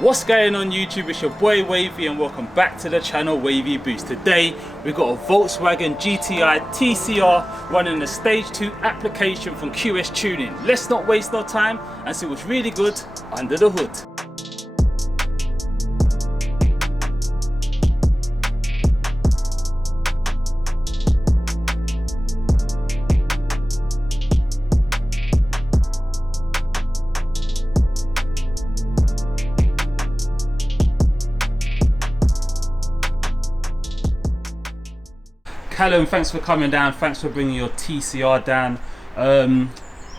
What's going on YouTube? It's your boy Wavy and welcome back to the channel Wavy Boost. Today we've got a Volkswagen GTI Tcr running a stage 2 application from QS Tuning. Let's not waste our time and see what's really good under the hood. Callum, thanks for coming down, thanks for bringing your TCR down.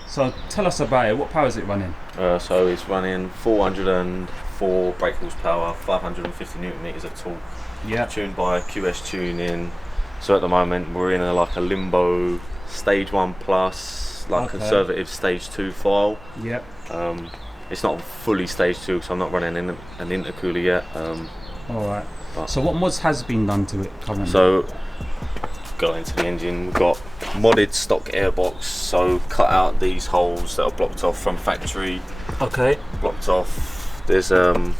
So tell us about it, what power is it running? So it's running 404 brake horsepower, 550 newton meters of torque. Yeah. Tuned by QS Tuning. So at the moment we're in a limbo stage 1 plus, conservative stage 2 file. Yep. It's not fully stage 2 because I'm not running an intercooler yet. Alright. So what mods has been done to it currently? So go into the engine, we've got modded stock airbox, so cut out these holes that are blocked off from factory. Okay. Blocked off. There's an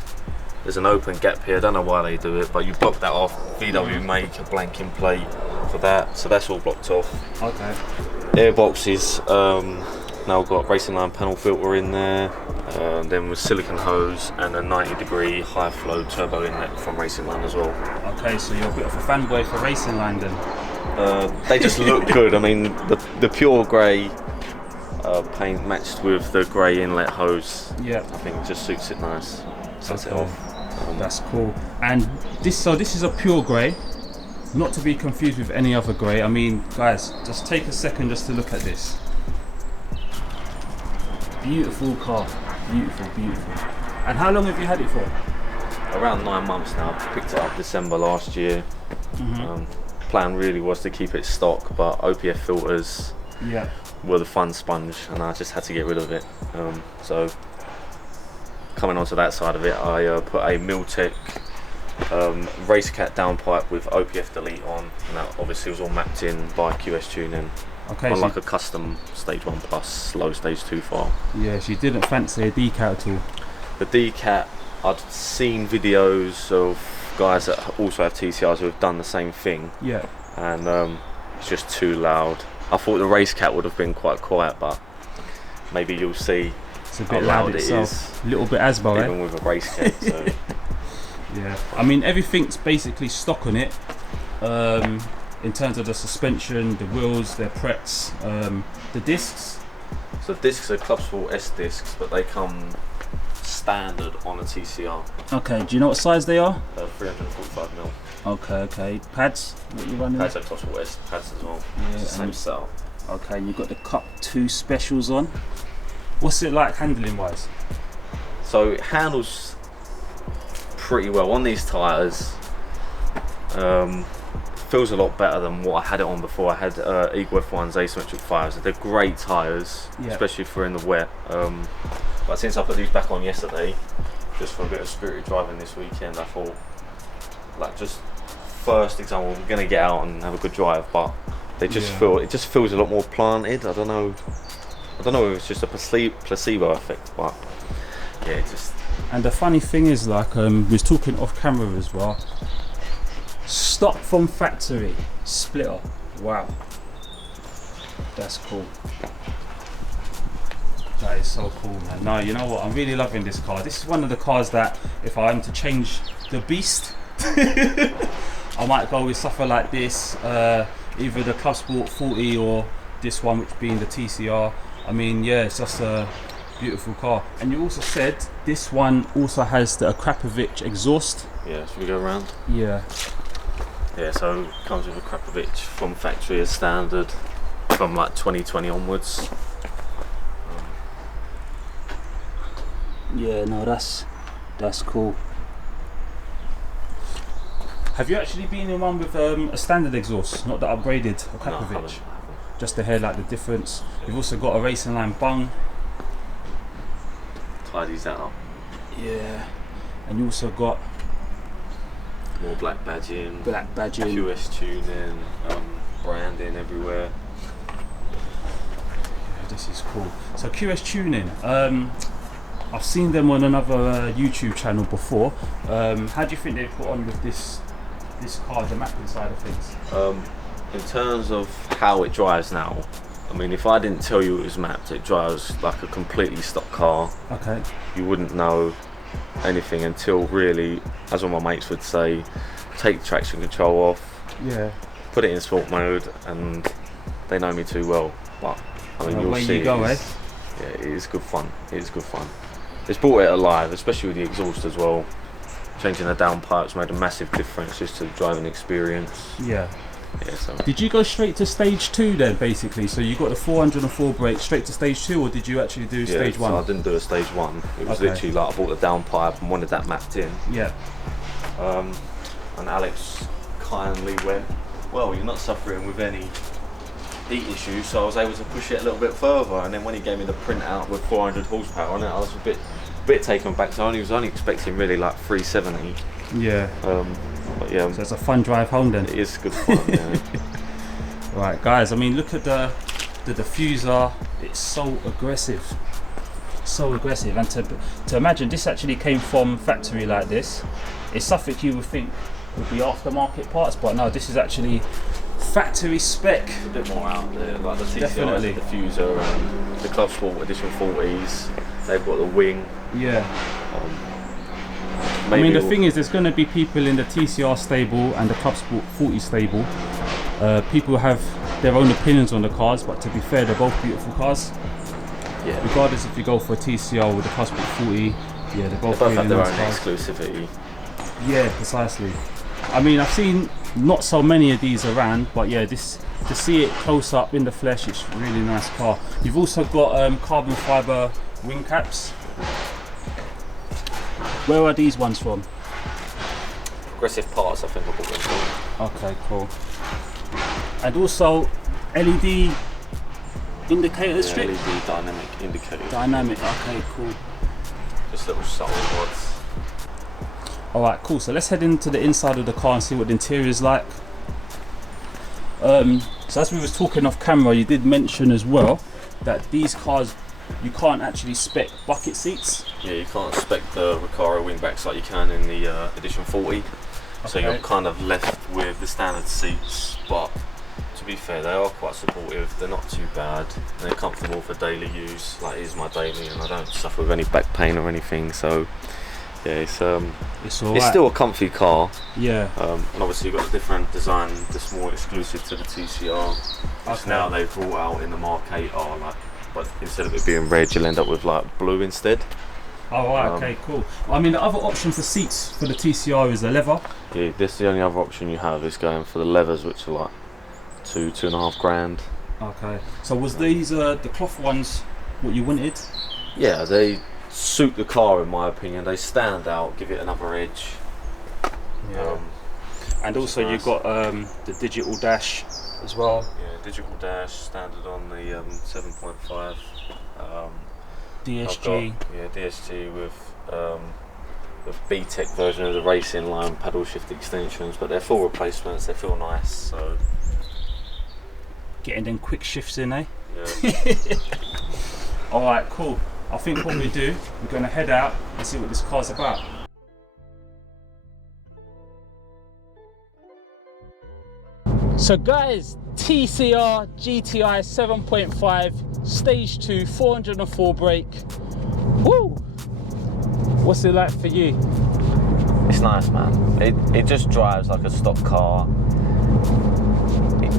open gap here, I don't know why they do it, but you block that off. VW make a blanking plate for that, so that's all blocked off. Okay. Airboxes, now got racing line panel filter in there, then with silicon hose and a 90-degree high flow turbo inlet from Racing Line as well. Okay, so you're a bit of a fanboy for Racing Line then? They just look good. I mean, the pure grey paint matched with the grey inlet hose. Yeah, I think it just suits it nice. Sets it off. That's cool. And this is a pure grey, not to be confused with any other grey. I mean, guys, just take a second just to look at this. Beautiful car, beautiful, beautiful. And how long have you had it for? Around 9 months now. Picked it up December last year. Plan really was to keep it stock, but OPF filters were the fun sponge, and I just had to get rid of it. So coming onto that side of it, I put a Miltech race cat downpipe with OPF delete on, and that obviously was all mapped in by QS Tuning. Okay, on so a custom stage 1 plus low stage 2 file. Yeah, so you didn't fancy a decat at all? The decat, I'd seen videos of guys that also have TCRs who have done the same thing. Yeah. And it's just too loud. I thought the race cat would have been quite quiet, but maybe you'll see it's a bit how loud it is. A little bit Asbo, even with a race cat. So. Yeah. I mean, everything's basically stock on it. In terms of the suspension, the wheels, their prets, the discs. So discs are Clubsport S discs, but they come standard on a TCR. Okay, do you know what size they are? 345mm. Okay. Pads? What you running? Pads are Clubsport S pads as well. Yeah, it's the same setup. Okay, you've got the Cup 2 specials on. What's it like handling wise? So it handles pretty well on these tyres. Feels a lot better than what I had it on before. I had Eagle F1's asymmetric 5s. They're great tyres, especially for in the wet. But since I put these back on yesterday, just for a bit of spirited driving this weekend, I thought, just first example, we're gonna get out and have a good drive, but they just it just feels a lot more planted. I don't know if it's just a placebo effect, but yeah, it just. And the funny thing is, we was talking off camera as well. Stock from factory, splitter. Wow, that's cool. That is so cool, man. No, you know what? I'm really loving this car. This is one of the cars that, if I am to change the beast, I might go with something like this, either the Clubsport 40 or this one, which being the TCR. I mean, yeah, it's just a beautiful car. And you also said this one also has the Krapovic exhaust. Yeah, should we go around? Yeah. Yeah, so it comes with a Krapovic from factory as standard from 2020 onwards. Yeah, no, that's cool. Have you actually been in one with a standard exhaust, not the upgraded Krapovic? No, I haven't. Just to hear the difference. You've also got a Racing Line bung. Tidies that up. Yeah, and you also got more black badging, QS Tuning, branding everywhere. Yeah, this is cool. So QS Tuning, I've seen them on another YouTube channel before. How do you think they've got on with this car, the mapping side of things? In terms of how it drives now, I mean, if I didn't tell you it was mapped, it drives like a completely stock car. Okay. You wouldn't know anything until really, as all my mates would say, take the traction control off, put it in sport mode, and they know me too well. But I mean, you'll see. Yeah, it is good fun. It is good fun. It's brought it alive, especially with the exhaust as well. Changing the downpipes made a massive difference just to the driving experience. Yeah. Yeah, so. Did you go straight to stage 2 then, basically? So you got the 404 brake straight to stage 2, or did you actually do stage 1? So I didn't do a stage 1. It was literally like I bought the downpipe and wanted that mapped in. Yeah. And Alex kindly went, well, you're not suffering with any heat issues, so I was able to push it a little bit further. And then when he gave me the printout with 400 horsepower on it, I was a bit taken back. So I was only expecting really like 370. Yeah. But yeah. So it's a fun drive home then. It is good fun. Yeah. Right, guys. I mean, look at the diffuser. It's so aggressive. So aggressive, and to imagine this actually came from factory like this. It's something you would think would be aftermarket parts, but no, this is actually factory spec. It's a bit more out there, like the TCR, the diffuser, and the Clubsport Edition 40s. They've got the wing. Yeah. I mean, the thing is, there's going to be people in the TCR stable and the Clubsport 40 stable. People have their own opinions on the cars, but to be fair, they're both beautiful cars. Yeah. Regardless if you go for a TCR with the Clubsport 40, yeah, they both have their own exclusivity. Yeah, precisely. I mean, I've seen not so many of these around, but yeah, this to see it close up in the flesh, it's a really nice car. You've also got carbon fiber wing caps. Where are these ones from? Progressive Parts, I think I bought them from. Okay, cool. And also LED indicator strip? LED dynamic indicator. Dynamic, okay, cool. Just little subtle rods. Alright, cool. So let's head into the inside of the car and see what the interior is like. So as we was talking off camera, you did mention as well that these cars, you can't actually spec bucket seats. Yeah, you can't spec the Recaro wingbacks like you can in the Edition 40. Okay. So you're kind of left with the standard seats, but to be fair, they are quite supportive. They're not too bad. They're comfortable for daily use. Like, it is my daily, and I don't suffer with any back pain or anything. So yeah, it's still a comfy car. Yeah. And obviously you've got a different design that's more exclusive to the TCR. Which now they've brought out in the Mark 8R, like, but instead of it being red, you'll end up with like blue instead. Oh right, okay, cool. I mean, the other option for seats for the TCR is the leather. Yeah, this is the only other option you have, is going for the leathers, which are like $2.5 grand. Okay. So was these the cloth ones what you wanted? Yeah, they suit the car in my opinion. They stand out, give it another edge. Yeah. And also nice. You've got the digital dash as well. Yeah, digital dash, standard on the 7.5. DSG. DSG with the BTEC version of the racing line paddle shift extensions, but they're full replacements. They feel nice. So getting them quick shifts in, eh? Yeah. All right, cool. I think what we do, we're going to head out and see what this car's about. So guys, TCR GTI 7.5 stage 2 404 brake. Woo! What's it like for you? It's nice, man. It just drives like a stock car.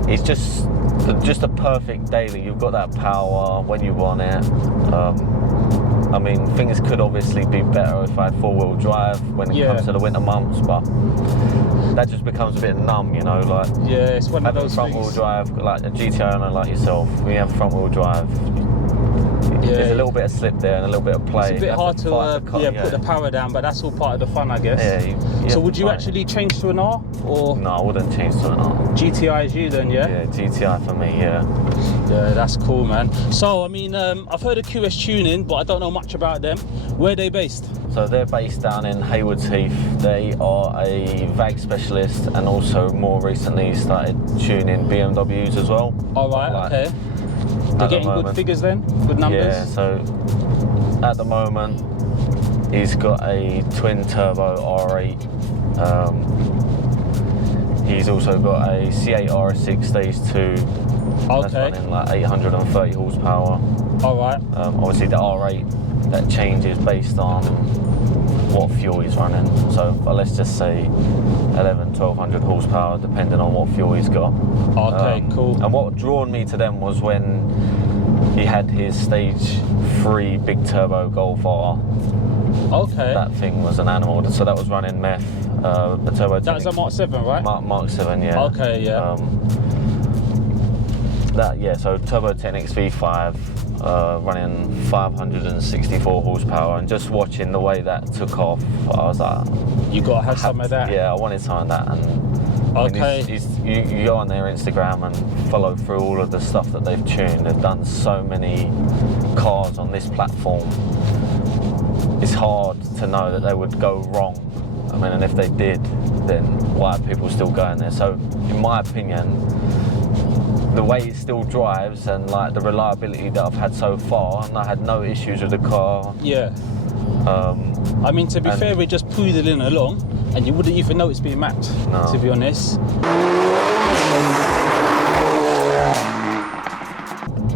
It's just a perfect daily. You've got that power when you want it. I mean, things could obviously be better if I had four-wheel drive when it comes to the winter months, but that just becomes a bit numb, you know. Like, yeah, it's one of those front-wheel drive, like a GTI owner like yourself. When you have front-wheel drive, there's a little bit of slip there and a little bit of play. It's a bit hard to put the power down, but that's all part of the fun, I guess. Yeah. So would you actually change to an R, or? No, I wouldn't change to an R. GTI is you then, yeah? Yeah, GTI for me, yeah. Yeah, that's cool, man. So, I mean, I've heard of QS Tuning, but I don't know much about them. Where are they based? So they're based down in Haywards Heath. They are a VAG specialist and also more recently started tuning BMWs as well. All right, okay. They're getting good figures then? Good numbers? Yeah, so at the moment He's got a twin turbo R8. He's also got a C8 RS6 stage 2. That's running like 830 horsepower. Alright. Obviously the R8, that changes based on what fuel he's running. So let's just say 1200 horsepower depending on what fuel he's got. Okay, cool. And what drawn me to them was when he had his stage 3 big turbo Golf R. Okay. That thing was an animal. So that was running MEF, the turbo. That was a Mark 7, right? Mark 7, yeah. Okay, yeah. So Turbo Technics V5, running 564 horsepower, and just watching the way that took off, I was like, you gotta have some of that. Yeah, I wanted some of that. And okay. You go on their Instagram and follow through all of the stuff that they've tuned. They've done so many cars on this platform. It's hard to know that they would go wrong. I mean, and if they did, then why are people still going there? So, in my opinion, the way it still drives and like the reliability that I've had so far, and I had no issues with the car. Yeah. I mean, to be fair, we're just poodling along, and you wouldn't even know it's being mapped. No. To be honest.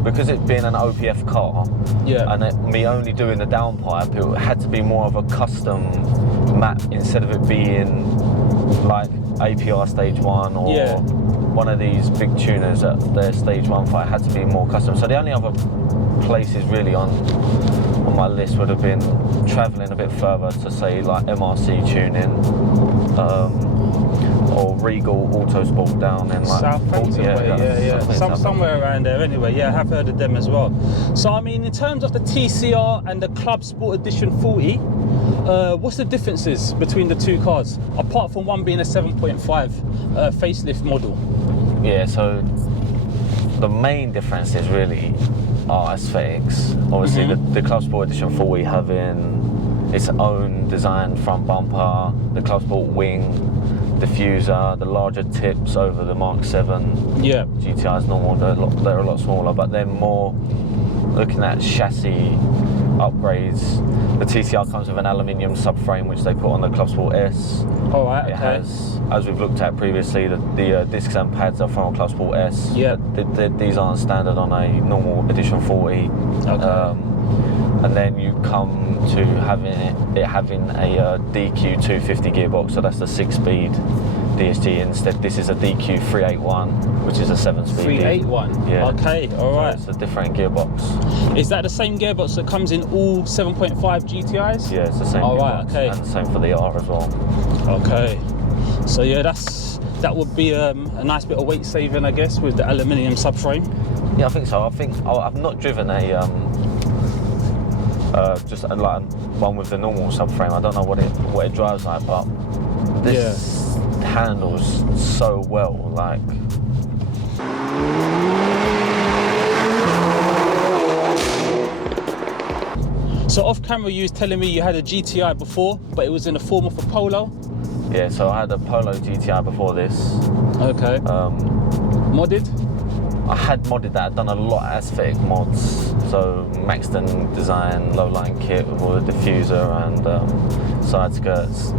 Because it being an OPF car, yeah, and me only doing the downpipe, it had to be more of a custom map instead of it being like APR stage 1 or one of these big tuners at their stage 1 fight. It had to be more custom. So the only other places really on my list would have been travelling a bit further to say like MRC tuning, or Regal Autosport down in like Southampton, somewhere around there anyway. Yeah, I have heard of them as well. So I mean, in terms of the TCR and the Clubsport Edition 40, what's the differences between the two cars, apart from one being a 7.5 facelift model? Yeah, so the main difference is really are aesthetics. Obviously the Clubsport Edition 40 having its own designed front bumper, the Clubsport wing, diffuser, the larger tips over the Mark 7. Yeah. GTI's normal, they're a lot smaller, but they're more looking at chassis upgrades. The TCR comes with an aluminium subframe which they put on the Clubsport S. Oh, right, it has, as we've looked at previously, the discs and pads are from a Clubsport S. Yeah. These aren't standard on a normal Edition 40. Okay. And then you come to having it having a DQ 250 gearbox, so that's the 6-speed DSG. Instead, this is a DQ 381, which is a 7-speed. 381. Yeah. Okay. All right. So it's a different gearbox. Is that the same gearbox that comes in all 7.5 GTIs? Yeah, it's the same. All gearbox, right. Okay. And the same for the R as well. Okay. So yeah, that would be a nice bit of weight saving, I guess, with the aluminium subframe. Yeah, I think so. I've not driven a just like one with the normal subframe. I don't know what it drives like, but this handles so well. Like, so off camera, you was telling me you had a GTI before, but it was in the form of a Polo. Yeah, so I had a Polo GTI before this. Okay. Modded? I had modded that. I'd done a lot of aesthetic mods. So Maxton design, low line kit with all the diffuser and side skirts,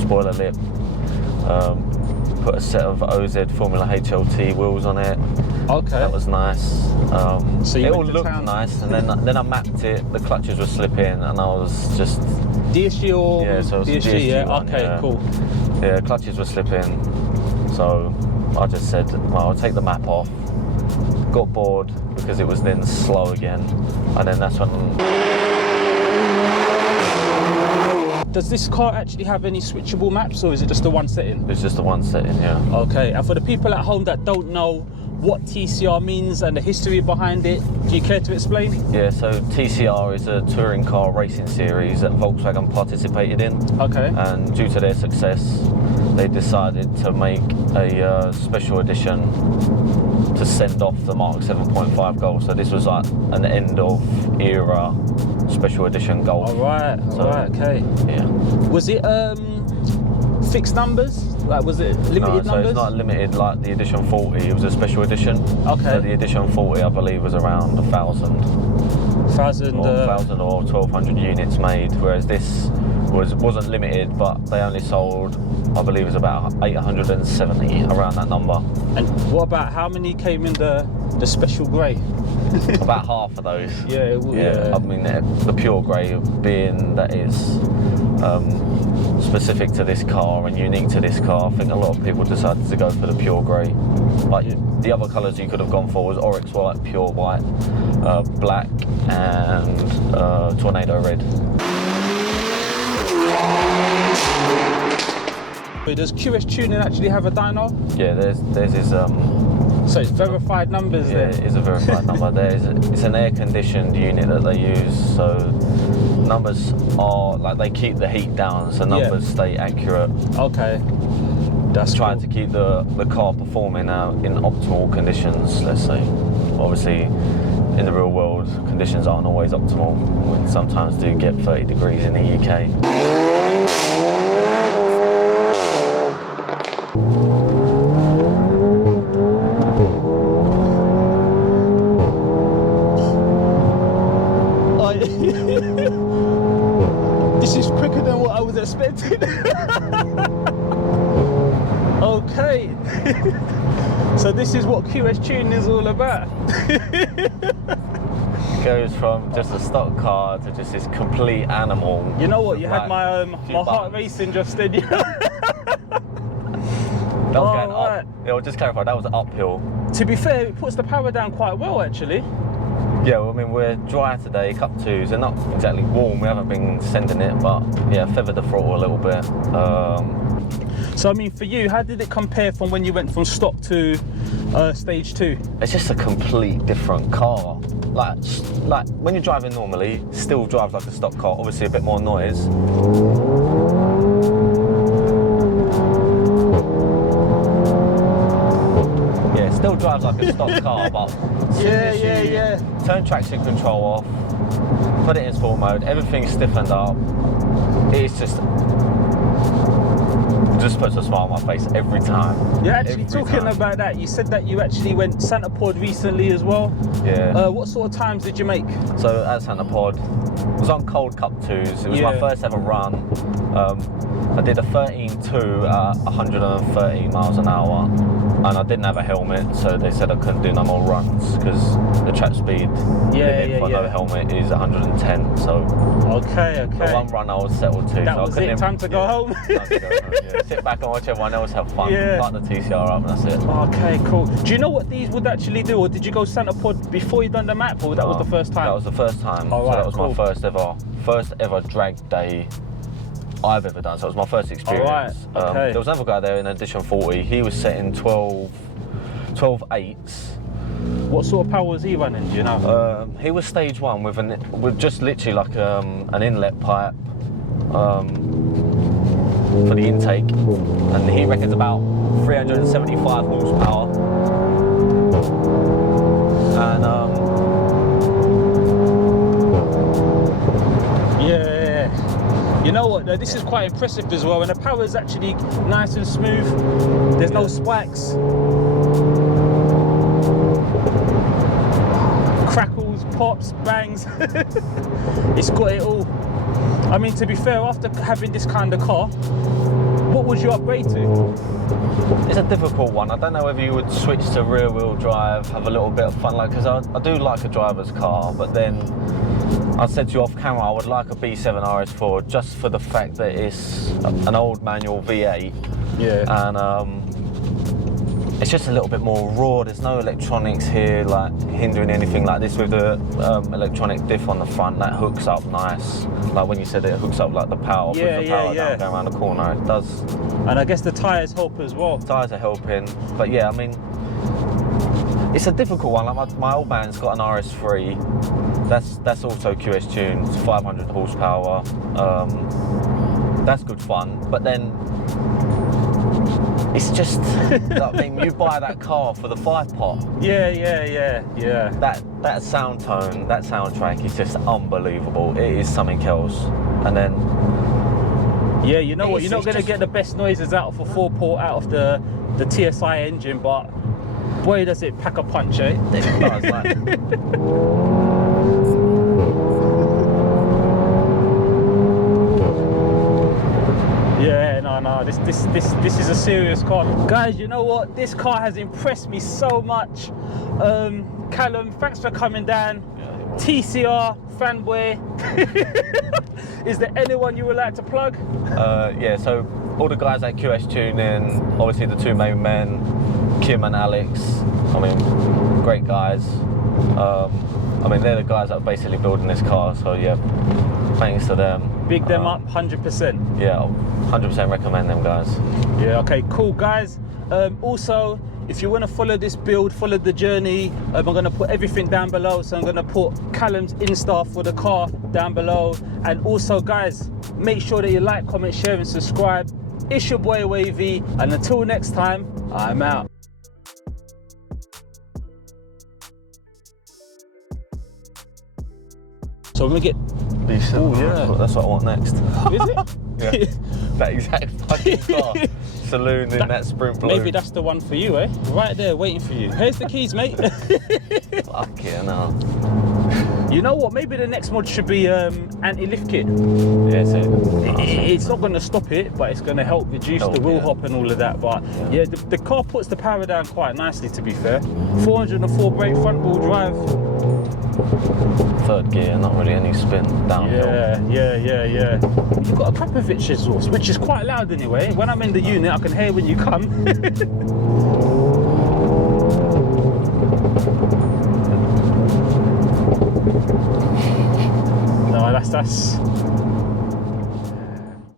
spoiler lip. Put a set of OZ Formula HLT wheels on it. Okay. That was nice. So it all looked nice, and then I mapped it. The clutches were slipping, and I was just DSG or so it was DSG, yeah. one, okay, cool. Yeah, clutches were slipping, so I just said, well, I'll take the map off. Got bored because it was then slow again, and then that's when. Does this car actually have any switchable maps, or is it just the one setting? It's just the one setting, yeah. Okay, and for the people at home that don't know what TCR means and the history behind it, do you care to explain? Yeah, so TCR is a touring car racing series that Volkswagen participated in. Okay. And due to their success, they decided to make a special edition to send off the Mark 7.5 Golf. So this was like an end of era special edition Golf. Alright, okay. Yeah. Was it fixed numbers? Like, was it limited numbers? So it's not limited like the edition 40, it was a special edition. Okay. So the edition 40, I believe, was around 1,000. 1,000 or 1,200 units made, whereas this wasn't limited, but they only sold, I believe it was about 870, around that number. And what about how many came in the special grey? About half of those. Yeah, I mean, the pure grey being that it's specific to this car and unique to this car. I think a lot of people decided to go for the pure grey. Like the other colours you could have gone for was Oryx white, pure white, black, and tornado red. Wait, does QS Tuning actually have a dyno? Yeah, there's his. So it's verified numbers. Yeah, then? it is a verified number. It's an air-conditioned unit that they use, so numbers are like they keep the heat down, so numbers stay accurate. Okay, that's trying cool. to keep the car performing in optimal conditions. Let's say, obviously, in the real world, conditions aren't always optimal. We sometimes do get 30 degrees in the UK. This is quicker than what I was expecting. Okay. So this is what QS Tuning is all about. Goes from just a stock car to just this complete animal. You know what? You had like, my heart racing just then. That was going up. Yeah, well, just clarify, that was uphill. To be fair, it puts the power down quite well, actually. Yeah, well, I mean, we're dry today, cup twos, they're not exactly warm, we haven't been sending it, but yeah, feathered the throttle a little bit. So, I mean, for you, how did it compare from when you went from stock to stage 2? It's just a complete different car. Like when you're driving normally, it still drives like a stock car, obviously a bit more noise. Yeah, it still drives like a stock car, but turn traction control off, put it in sport mode, everything's stiffened up. It's just puts a smile on my face every time. Yeah, actually talking about that, you said that you actually went Santa Pod recently as well. Yeah. What sort of times did you make? So at Santa Pod, it was on cold cup twos. It was my first ever run. I did a 13.2 at 130 miles an hour, and I didn't have a helmet, so they said I couldn't do no more runs because the track speed limit for no helmet is 110. So okay. The one run I was settled to. That so was I couldn't time to go home. Time to go home, yeah. Sit back and watch everyone else have fun. Start the TCR up, and that's it. Okay, cool. Do you know what these would actually do, or did you go Santa Pod before you done the map, or that was the first time? That was the first time. All right, so that was my first ever drag day I've ever done. So it was my first experience. All right, okay. There was another guy there in Edition 40. He was setting 12 8s. What sort of power was he running? Do you know? He was stage 1 with just literally like an inlet pipe for the intake, and he reckons about 375 horsepower. And you know what though, this is quite impressive as well, and the power is actually nice and smooth. There's no spikes, crackles, pops, bangs. It's got it all. I mean, to be fair, after having this kind of car, what would you upgrade to? It's a difficult one. I don't know whether you would switch to rear wheel drive, have a little bit of fun, like, because I do like a driver's car, but then I said to you off camera I would like a B7 RS4 just for the fact that it's an old manual V8. Yeah. And it's just a little bit more raw. There's no electronics here like hindering anything like this with the electronic diff on the front that hooks up nice. Like when you said it hooks up like the power, puts the power down going around the corner, it does. And I guess the tyres help as well. Tyres are helping, but yeah, I mean, it's a difficult one. Like my old man's got an RS3. That's also QS tuned, 500 horsepower. That's good fun, but then it's just, I mean, you buy that car for the 5-pot. Yeah. That sound tone, that soundtrack is just unbelievable. It is something else. And then, yeah, you know what? You're not going to get the best noises out of a 4-port out of the TSI engine, but boy, does it pack a punch, eh? It does, like. no. This is a serious car. Guys, you know what? This car has impressed me so much. Callum, thanks for coming down. TCR fanboy. Is there anyone you would like to plug? Yeah, so all the guys at QS Tuning, obviously the two main men, Kim and Alex. I mean, great guys. I mean, they're the guys that are basically building this car, so yeah, thanks to them. Big them up, 100%. Yeah, 100% recommend them guys. Yeah, okay, cool guys. Also, if you want to follow this build, follow the journey, I'm going to put everything down below. So I'm going to put Callum's Insta for the car down below. And also guys, make sure that you like, comment, share and subscribe. It's your boy Wavy, and until next time, I'm out. So I'm going to get... Oh yeah, that's what I want next. Is it? Yeah, that exact fucking car. Saloon in that sprint blue. Maybe that's the one for you, eh? Right there, waiting for you. Here's the keys, mate. Fuck yeah, no. You know what? Maybe the next mod should be anti-lift kit. Yeah, It's not going to stop it, but it's going to help reduce the wheel hop and all of that. But yeah, the car puts the power down quite nicely, to be fair. 404 brake, front wheel drive. Third gear, not really any spin downhill. Yeah. You've got a Krapovic exhaust, which is quite loud anyway. When I'm in the unit, I can hear when you come. No, that's